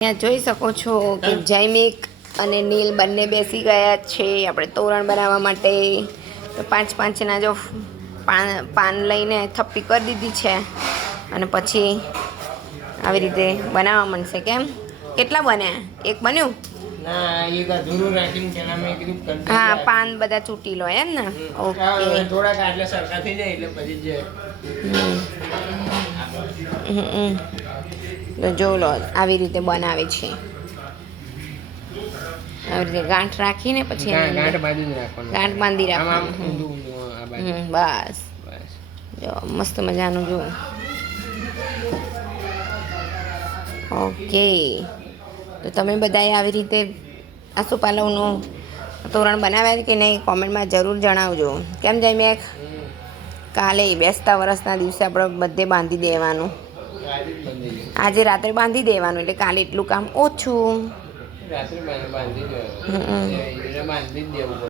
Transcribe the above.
અહીંયા જોઈ શકો છો કે જૈમિક અને નીલ બંને બેસી ગયા છે આપણે તોરણ બનાવવા માટે. તો 5-5ના જો પાન લઈને થપ્પી કરી દીધી છે અને પછી આવી રીતે બનાવવા માંડશે. કેમ કેટલા બન્યા? એક બન્યું? ના, એક અધૂરું રાખીને પેલા મેં કીધું કરી હા, પાન બધા ચૂંટી લો એમ ને. ઓકે, થોડાક આટલે સરખા થઈ જાય એટલે પછી જ તો જો લો આવી રીતે બનાવે છે. આવી રીતે ગાંઠ રાખીને પછી ગાંઠ બાંધી જ રાખવાનું. ગાંઠ બાંધી રાખવાનું. બસ જો મસ્ત મજાનું જો. ઓકે, તો તમે બધાએ આવી રીતે આસોપાલવનું તોરણ બનાવ્યા કે નહીં કોમેન્ટમાં જરૂર જણાવજો. કેમ જયમેક? કાલે બેસતા વરસના દિવસે આપણે બધે બાંધી દેવાનું. આજે રાત્રે બાંધી દેવાનું એટલે કાલે એટલું કામ ઓછું. રાત્રે બાંધી દેવું.